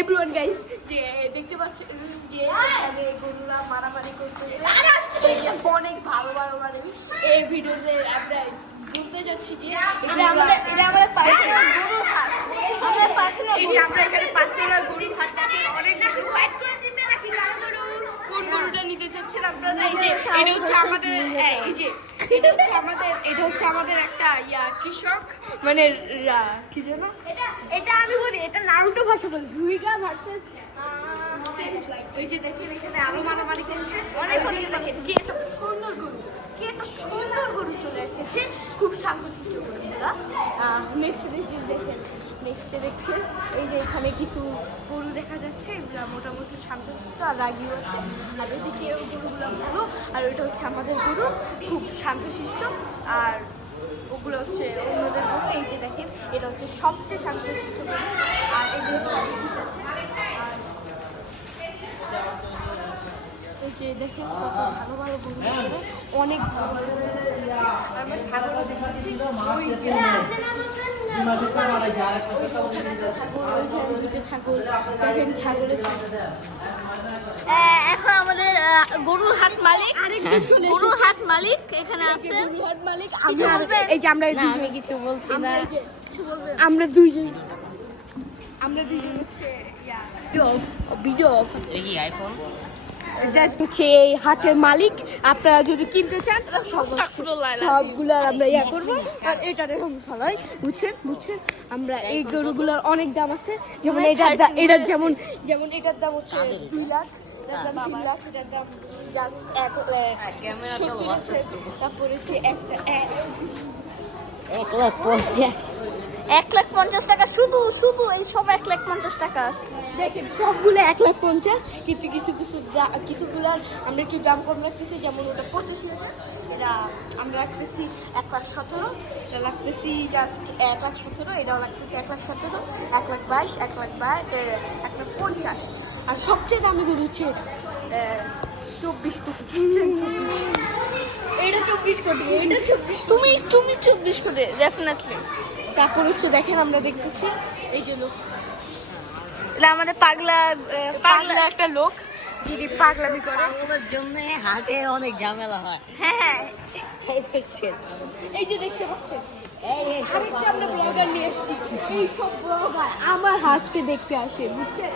Everyone guys, দেখতে পাচ্ছেন যে গরুরা মারামারি করতেছে অনেক ভালো ভালো মানে এই ভিডিওতে আমরা বুঝতে যাচ্ছি যে আমরা এখানে পার্সোনাল গরুর হাট থেকে অনেক কোন গরুটা নিতে চাচ্ছেন আপনারা? এই যে এটা হচ্ছে আমাদের এটা হচ্ছে আমাদের একটা কৃষক মানে কি জানো এটা আমি বলি, এটা নারুটো ভাষা বলি, রুইগা ভার্সেস এই যে দেখেন এখানে আলো মারামারি করছে অনেক দেখেন কি একটা সুন্দর গরু চলে এসেছে, খুব শান্তশিষ্ট গরুরা। নেক্সটে দেখছেন এই যে এখানে কিছু গরু দেখা যাচ্ছে, এগুলো মোটামুটি শান্তশিষ্ট আর রাগিও আছে। আর এদিকে গরুগুলো ভালো, আর ওইটা হচ্ছে আমাদের গরু, খুব শান্তশিষ্ট। আর ওগুলো হচ্ছে অন্যদের গরু। এই যে দেখেন এটা হচ্ছে সবচেয়ে শান্তশিষ্ট গরু, আর এগুলো সবই ঠিক আছে। আর এই যে দেখেন কত ভালো ভালো গরু, অনেক ভালো ভালো। আমরা ছাগলও দেখেছি, ওই যে ছাগলের এখন আমাদের গরুর হাট মালিক এখানে আছে। এই যে আমরা আমি কিছু বলছি না, আমরা দুইজন হচ্ছে ভিডিও আইফোন হচ্ছে এই হাটের মালিক। আপনারা যদি কিনতে চান সবগুলো আমরা করবো। আর এটার এরকম সবাই বুঝছেন আমরা এই গরুগুলোর অনেক দাম আছে। যেমন এটার যেমন এটার দাম হচ্ছে 2 লাখ, এটার দাম 3 লাখ, এটার দাম জাস্ট 1,70,000। তারপরে হচ্ছে একটা 1,50,000 টাকা, শুধু এই সব 1,50,000 টাকা। দেখেন সবগুলো 1,50,000, কিন্তু কিছুগুলার আমরা একটু দাম কম রাখতেছি। যেমন ওটা 25,000, এটা আমরা রাখতেছি 1,17,000, এটা রাখতেছি জাস্ট 1,17,000, এটাও রাখতেছি 1,17,000, 1,22,000, 1,50,000। আর সবচেয়ে দামি গরু হচ্ছে 24 কোটি। এটা 24 কোটি, এটা 24। তুমি 24 কোটি ডেফিনেটলি। তারপর হচ্ছে দেখেন আমরা দেখতেছি এই যে লোক, এটা আমাদের পাগলা একটা লোক যিনি পাগলামি করে। ওদের জন্য হাটে অনেক ঝামেলা হয়। হ্যাঁ এই যে দেখতে পাচ্ছেন আরেকটা আমরা ব্লগার নিয়ে এসেছি। এই সব ব্লগার আমার হাটকে দেখতে আসে, বুঝছেন?